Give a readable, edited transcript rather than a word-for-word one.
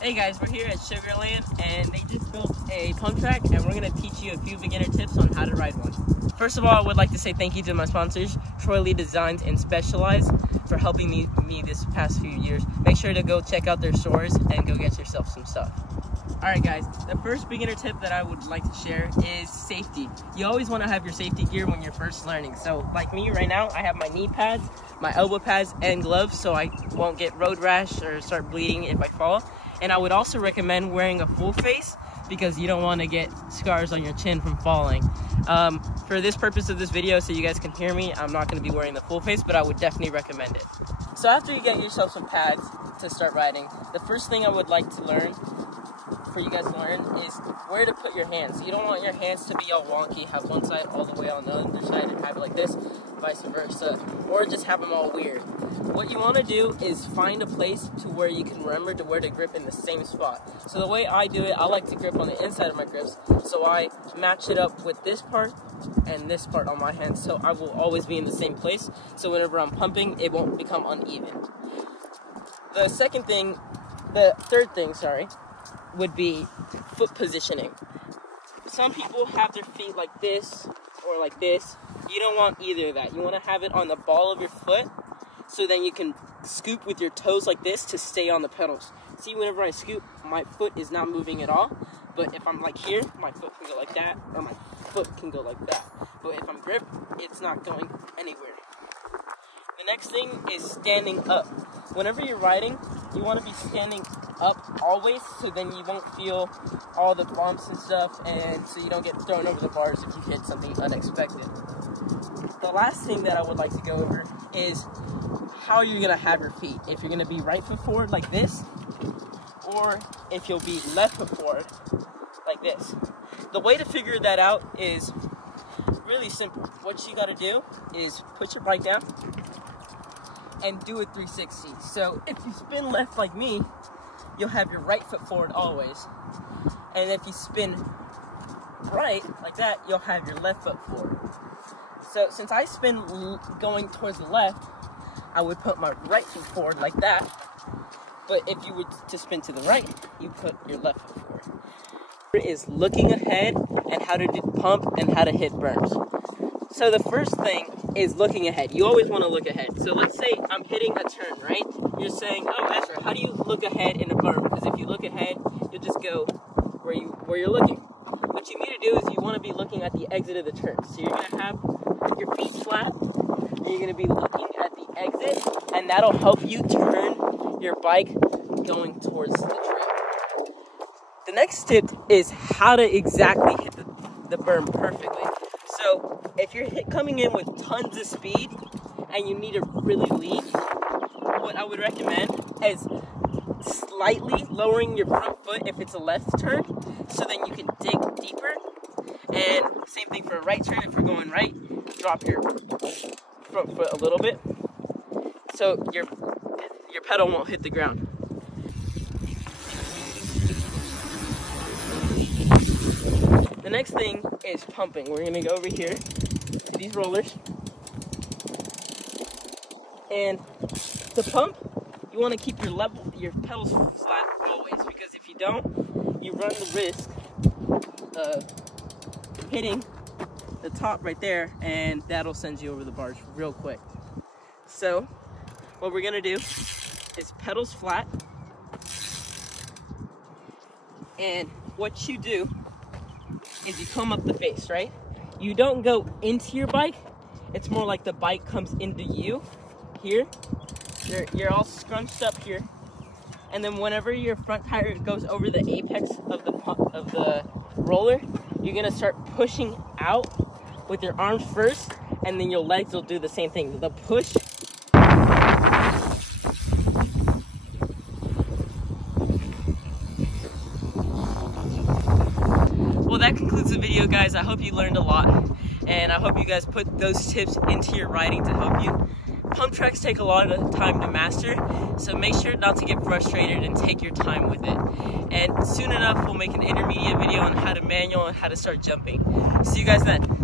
Hey guys, we're here at Sugarland and they just built a Pumptrack and we're going to teach you a few beginner tips on how to ride one. First of all, I would like to say thank you to my sponsors, Troy Lee Designs and Specialized, for helping me this past few years. Make sure to go check out their stores and go get yourself some stuff. Alright guys, the first beginner tip that I would like to share is safety. You always want to have your safety gear when you're first learning. So like me right now, I have my knee pads, my elbow pads, and gloves so I won't get road rash or start bleeding if I fall. And I would also recommend wearing a full face because you don't want to get scars on your chin from falling. For this purpose of this video, so you guys can hear me, I'm not going to be wearing the full face, but I would definitely recommend it. So after you get yourself some pads to start riding, the first thing I would like to learn for you guys to learn is where to put your hands. You don't want your hands to be all wonky, have one side all the way on the other side and have it like this, vice versa, or just have them all weird. What you want to do is find a place to where you can remember to where to grip in the same spot. So the way I do it, I like to grip on the inside of my grips, so I match it up with this part and this part on my hand, so I will always be in the same place, so whenever I'm pumping, it won't become uneven. The third thing, would be foot positioning. Some people have their feet like this or like this. You don't want either of that. You want to have it on the ball of your foot so then you can scoop with your toes like this to stay on the pedals. See, whenever I scoop, my foot is not moving at all, but if I'm like here, my foot can go like that, or my foot can go like that. But if I'm gripped, it's not going anywhere. The next thing is standing up. Whenever you're riding, you want to be standing up always, so then you won't feel all the bumps and stuff, and so you don't get thrown over the bars if you hit something unexpected. The last thing that I would like to go over is how you're going to have your feet. If you're going to be right foot forward like this, or if you'll be left foot forward like this. The way to figure that out is really simple. What you got to do is put your bike down and do a 360. So if you spin left like me, you'll have your right foot forward always. And if you spin right like that, you'll have your left foot forward. So since I spin going towards the left, I would put my right foot forward like that. But if you were to spin to the right, you put your left foot forward. Is looking ahead and how to do pump and how to hit berms. So the first thing is looking ahead. You always want to look ahead. So let's say I'm hitting a turn, right? You're saying, oh, Ezra, how do you look ahead in a berm? Because if you look ahead, you'll just go where you're looking. What you need to do is you want to be looking at the exit of the turn. So you're going to have your feet flat, and you're going to be looking at the exit, and that'll help you turn your bike going towards the trail. The next tip is how to exactly hit the berm perfectly. So if you're coming in with tons of speed and you need to really lean, what I would recommend is slightly lowering your front foot if it's a left turn, so then you can dig deeper. And same thing for a right turn. If you're going right, drop your front foot a little bit so your pedal won't hit the ground. The next thing is pumping. We're going to go over here to these rollers. And to pump, you want to keep your pedals flat always, because if you don't, you run the risk of hitting the top right there, and that'll send you over the bars real quick. So what we're going to do is pedals flat. And what you do is you come up the face, right? You don't go into your bike. It's more like the bike comes into you here. You're all scrunched up here. And then whenever your front tire goes over the apex of the roller, you're gonna start pushing out with your arms first, and then your legs will do the same thing. The push. Well, that concludes the video, guys. I hope you learned a lot, and I hope you guys put those tips into your riding to help you. Pumptracks take a lot of time to master, so make sure not to get frustrated and take your time with it. And soon enough, we'll make an intermediate video on how to manual and how to start jumping. See you guys then.